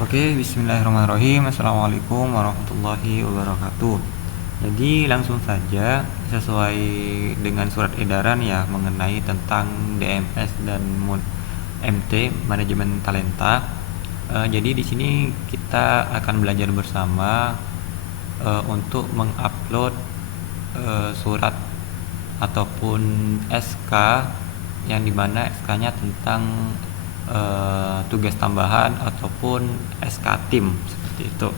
Oke, bismillahirrahmanirrahim. Assalamualaikum warahmatullahi wabarakatuh. Jadi langsung saja sesuai dengan surat edaran ya mengenai tentang DMS dan MT manajemen talenta. Jadi di sini kita akan belajar bersama untuk mengupload surat ataupun SK yang dimana SK-nya tentang tugas tambahan ataupun SK tim seperti itu.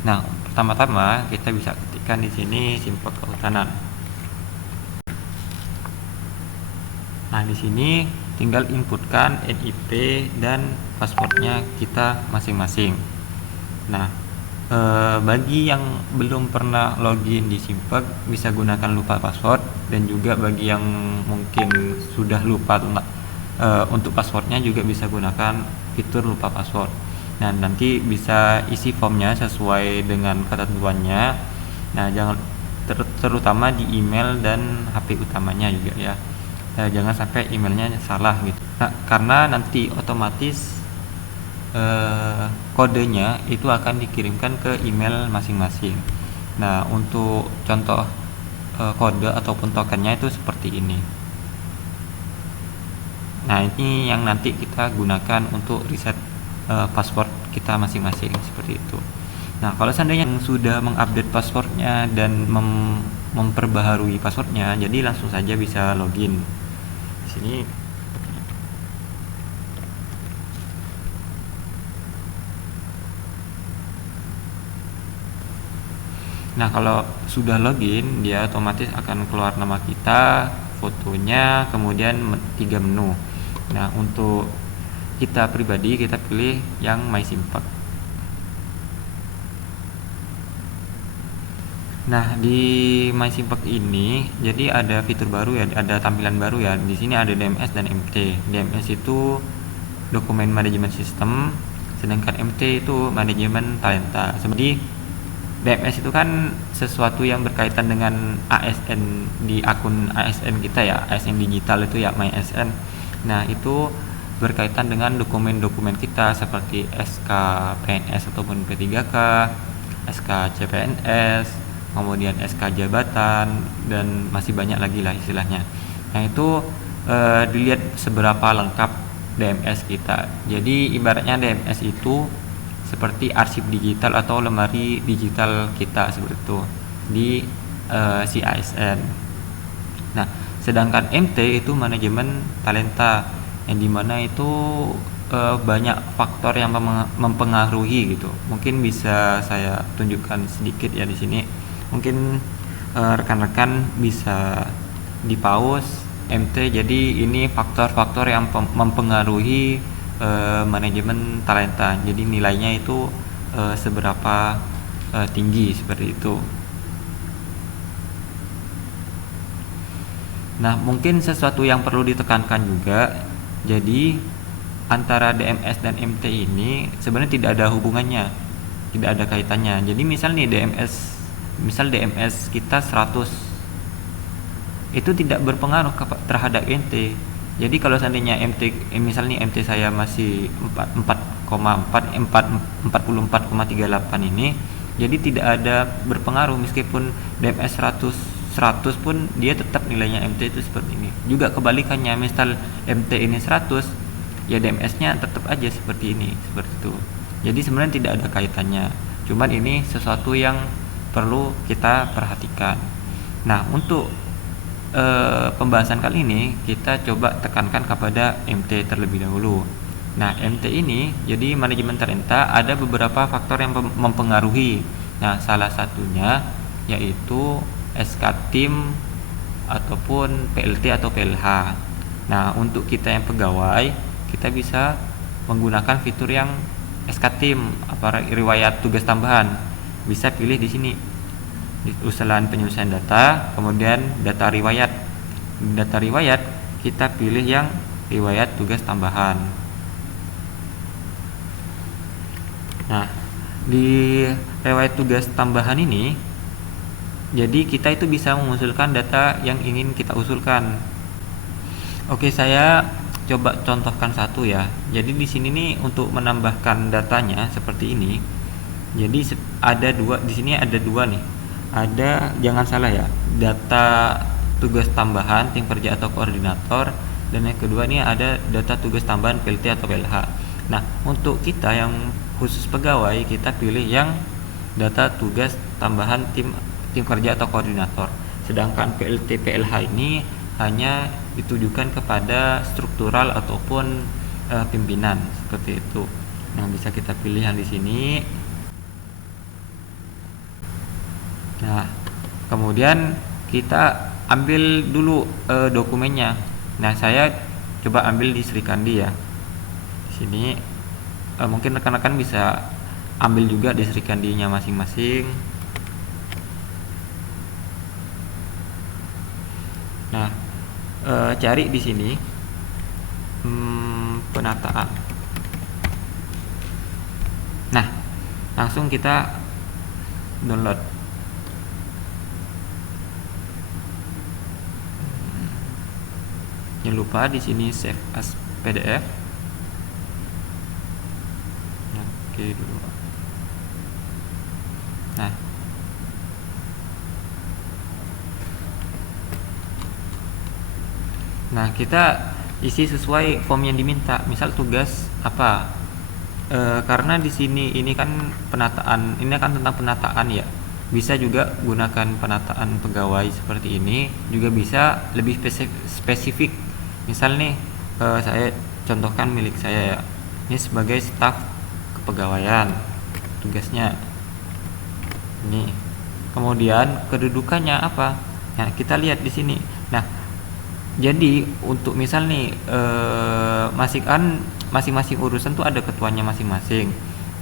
Nah, pertama-tama kita bisa ketikkan di sini simpel kehutanan. Nah, di sini tinggal inputkan NIP dan passwordnya kita masing-masing. Nah, bagi yang belum pernah login di Simpek bisa gunakan lupa password, dan juga bagi yang mungkin sudah lupa untuk passwordnya juga bisa gunakan fitur lupa password. Nah, nanti bisa isi formnya sesuai dengan ketentuannya. Nah, jangan terutama di email dan HP utamanya juga ya. Jangan sampai emailnya salah gitu. Nah, karena nanti otomatis kodenya itu akan dikirimkan ke email masing-masing. Nah, untuk contoh kode ataupun tokennya itu seperti ini. Nah, ini yang nanti kita gunakan untuk reset password kita masing-masing seperti itu. Nah, kalau seandainya sudah mengupdate passwordnya dan memperbaharui passwordnya, jadi langsung saja bisa login. Di sini Nah, kalau sudah login, dia otomatis akan keluar nama kita, fotonya, kemudian 3 menu. Nah, untuk kita pribadi, kita pilih yang My Simpek. Nah, di My Simpek ini, jadi ada fitur baru ya, ada tampilan baru ya. Di sini ada DMS dan MT. DMS itu dokumen manajemen sistem, sedangkan MT itu manajemen talenta. Seperti DMS itu kan sesuatu yang berkaitan dengan ASN di akun ASN kita ya, ASN digital itu ya, MyASN. Nah, itu berkaitan dengan dokumen-dokumen kita seperti SK PNS ataupun P3K, SK CPNS, kemudian SK jabatan, dan masih banyak lagi lah istilahnya. Nah, itu dilihat seberapa lengkap DMS kita. Jadi ibaratnya DMS itu seperti arsip digital atau lemari digital kita seperti itu di si ASN. Nah, sedangkan MT itu manajemen talenta, yang dimana itu banyak faktor yang mempengaruhi gitu. Mungkin bisa saya tunjukkan sedikit ya di sini. Mungkin rekan-rekan bisa di pause MT. Jadi ini faktor-faktor yang mempengaruhi manajemen talenta. Jadi nilainya itu seberapa tinggi seperti itu. Nah, mungkin sesuatu yang perlu ditekankan juga. Jadi antara DMS dan MT ini sebenarnya tidak ada hubungannya, tidak ada kaitannya. Jadi misal nih DMS kita 100, itu tidak berpengaruh terhadap MT. Jadi kalau seandainya misalnya MT saya masih 44,38 ini, jadi tidak ada berpengaruh meskipun DMS 100 pun dia tetap nilainya MT itu seperti ini. Juga kebalikannya, misal MT ini 100, ya DMS-nya tetap aja seperti ini, seperti itu. Jadi sebenarnya tidak ada kaitannya. Cuman ini sesuatu yang perlu kita perhatikan. Nah, untuk pembahasan kali ini kita coba tekankan kepada MT terlebih dahulu. Nah, MT ini jadi manajemen talenta, ada beberapa faktor yang mempengaruhi. Nah, salah satunya yaitu SK tim ataupun PLT atau PLH. Nah, untuk kita yang pegawai, kita bisa menggunakan fitur yang SK tim, riwayat tugas tambahan. Bisa pilih di sini, di usulan penyelesaian data, kemudian data riwayat. Data riwayat kita pilih yang riwayat tugas tambahan. Nah, di riwayat tugas tambahan ini, jadi kita itu bisa mengusulkan data yang ingin kita usulkan. Oke, saya coba contohkan satu ya. Jadi di sini nih untuk menambahkan datanya seperti ini. Jadi ada dua di sini, ada dua nih. Ada, jangan salah ya, data tugas tambahan tim kerja atau koordinator, dan yang kedua nih ada data tugas tambahan PLT atau PLH. Nah, untuk kita yang khusus pegawai, kita pilih yang data tugas tambahan tim tim kerja atau koordinator. Sedangkan PLT PLH ini hanya ditujukan kepada struktural ataupun pimpinan seperti itu. Nah, bisa kita pilih yang di sini. Nah, kemudian kita ambil dulu dokumennya. Nah, saya coba ambil di Sri Kandi ya. Di sini mungkin rekan-rekan bisa ambil juga di Sri Kandinya masing-masing. Nah, cari di sini penataan. Nah, langsung kita download. Jangan lupa di sini save as PDF. Oke dulu. Nah, kita isi sesuai form yang diminta. Misal tugas apa? Karena di sini ini kan penataan, ini kan tentang penataan ya. Bisa juga gunakan penataan pegawai seperti ini, juga bisa lebih spesifik. Misal nih, saya contohkan milik saya ya. Ini sebagai staf kepegawaian, tugasnya ini. Kemudian kedudukannya apa? Nah, kita lihat di sini. Nah, jadi untuk misal nih masing-masing urusan tuh ada ketuanya masing-masing.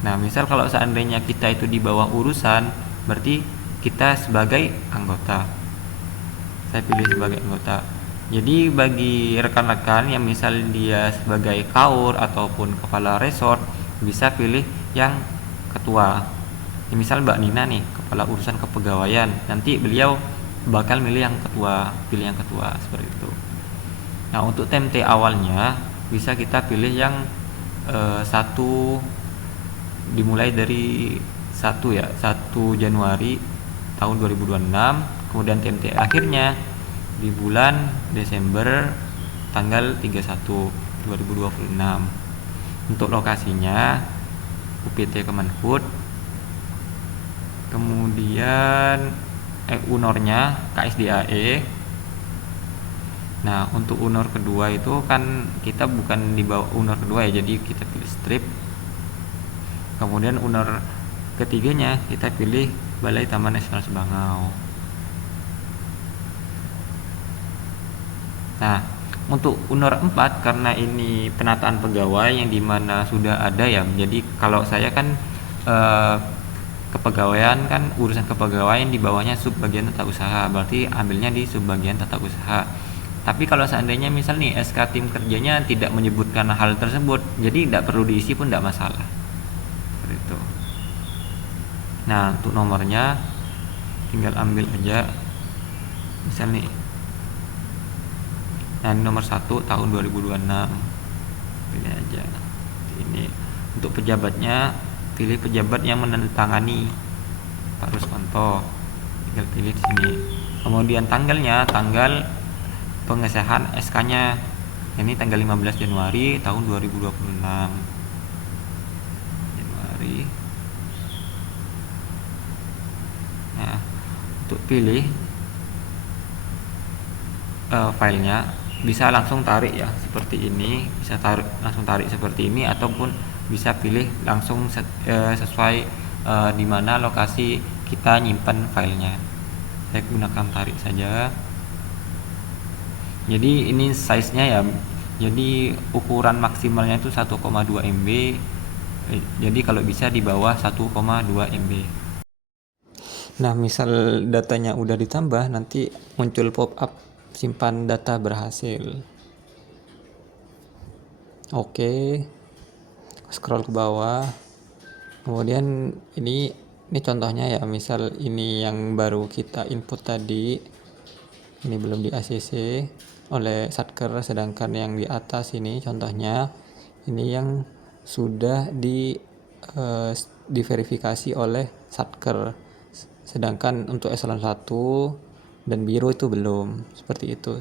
Nah, misal kalau seandainya kita itu di bawah urusan, berarti kita sebagai anggota. Saya pilih sebagai anggota. Jadi bagi rekan-rekan yang misal dia sebagai kaur ataupun kepala resort, bisa pilih yang ketua. Ya, misal Mbak Nina nih, kepala urusan kepegawaian, nanti beliau bakal milih yang ketua, pilih yang ketua seperti itu. Nah, untuk TMT awalnya bisa kita pilih yang satu, dimulai dari 1 Januari tahun 2026, kemudian TMT akhirnya di bulan Desember tanggal 31 2026. Untuk lokasinya UPT Kemenhub, kemudian UNOR-nya KSDAE. Nah, untuk UNOR kedua itu kan kita bukan di bawah UNOR kedua ya, jadi kita pilih strip. Kemudian UNOR ketiganya kita pilih Balai Taman Nasional Subangau. Nah, untuk UNOR 4 karena ini penataan pegawai yang dimana sudah ada ya, jadi kalau saya kan kepegawaian kan, urusan kepegawaian di bawahnya sub bagian tata usaha, berarti ambilnya di sub bagian tata usaha. Tapi kalau seandainya misal nih SK tim kerjanya tidak menyebutkan hal tersebut, jadi tidak perlu diisi pun tidak masalah seperti itu. Nah, untuk nomornya tinggal ambil aja misal nih, nah ini nomor 1 tahun 2026, pilih aja ini. Untuk pejabatnya pilih pejabat yang menandatangani, Pak Ruswanto, tinggal pilih di sini. Kemudian tanggalnya, tanggal pengesahan SK-nya, ini tanggal 15 Januari tahun 2026. Januari. Nah, untuk pilih filenya bisa langsung tarik ya seperti ini, bisa langsung tarik seperti ini, ataupun bisa pilih langsung sesuai di mana lokasi kita nyimpan filenya. Saya gunakan tarik saja. Jadi ini size-nya ya, jadi ukuran maksimalnya itu 1,2 MB, jadi kalau bisa di bawah 1,2 MB. Nah, misal datanya udah ditambah, nanti muncul pop-up simpan data berhasil. Oke, scroll ke bawah. Kemudian ini contohnya ya, misal ini yang baru kita input tadi. ini belum di ACC oleh Satker, sedangkan yang di atas ini contohnya ini yang sudah diverifikasi oleh Satker, sedangkan untuk eselon 1 dan biro itu belum, seperti itu.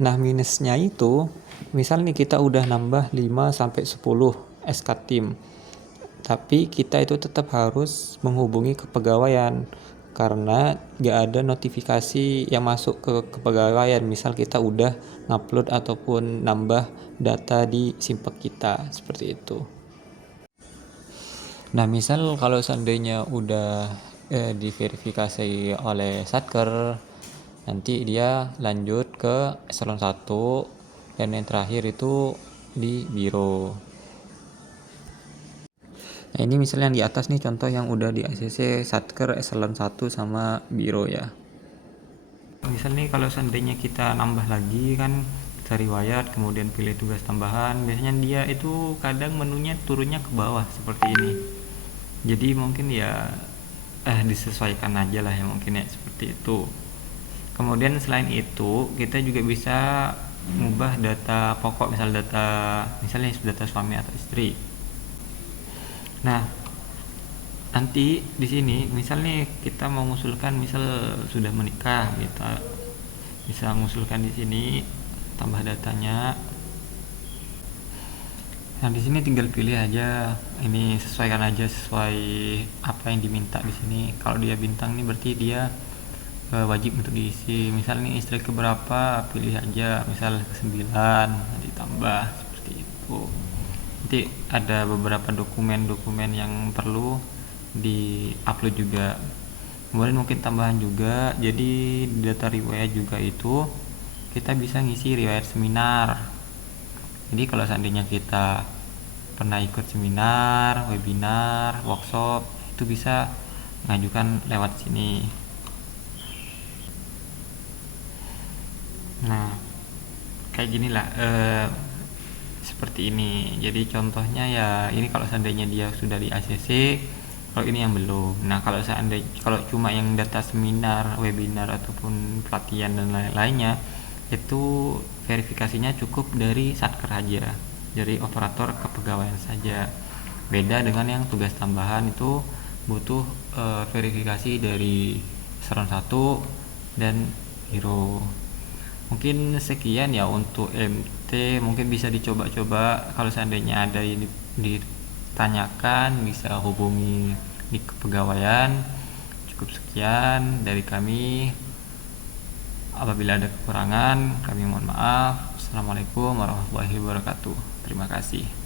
Nah, minusnya itu misal nih kita udah nambah 5 sampai 10 SK tim, tapi kita itu tetap harus menghubungi kepegawaian karena gak ada notifikasi yang masuk ke kepegawaian. Misal kita udah ngupload ataupun nambah data di simpek kita, seperti itu. Nah, misal kalau seandainya udah diverifikasi oleh Satker, nanti dia lanjut ke eselon 1 dan yang terakhir itu di biro. Nah, ini misalnya yang di atas nih contoh yang udah di ACC Satker eselon 1 sama biro ya. Misal nih kalau seandainya kita nambah lagi kan, kita riwayat kemudian pilih tugas tambahan, biasanya dia itu kadang menunya turunnya ke bawah seperti ini. Jadi mungkin ya disesuaikan aja lah ya, mungkin ya seperti itu. Kemudian selain itu kita juga bisa mengubah data pokok, misalnya data suami atau istri. Nah, nanti di sini misalnya kita mau mengusulkan misal sudah menikah, kita bisa mengusulkan di sini tambah datanya. Nah, di sini tinggal pilih aja, ini sesuaikan aja sesuai apa yang diminta di sini. Kalau dia bintang nih berarti dia wajib untuk diisi. Misal nih istri keberapa, pilih aja misal ke-9, nanti tambah seperti itu. Nanti ada beberapa dokumen-dokumen yang perlu di-upload juga. Kemudian mungkin tambahan juga, jadi di data riwayat juga itu kita bisa ngisi riwayat seminar. Jadi kalau seandainya kita pernah ikut seminar, webinar, workshop, itu bisa mengajukan lewat sini. Nah, kayak gini lah, seperti ini. Jadi contohnya ya ini kalau seandainya dia sudah di ACC, kalau ini yang belum. Nah, kalau cuma yang data seminar, webinar ataupun pelatihan dan lain-lainnya, itu verifikasinya cukup dari Satker aja, dari operator kepegawaian saja. Beda dengan yang tugas tambahan itu butuh verifikasi dari eselon 1 dan biro. Mungkin sekian ya untuk MT, mungkin bisa dicoba-coba. Kalau seandainya ada yang ditanyakan bisa hubungi di kepegawaian. Cukup sekian dari kami. Apabila ada kekurangan kami mohon maaf. Assalamualaikum warahmatullahi wabarakatuh. Terima kasih.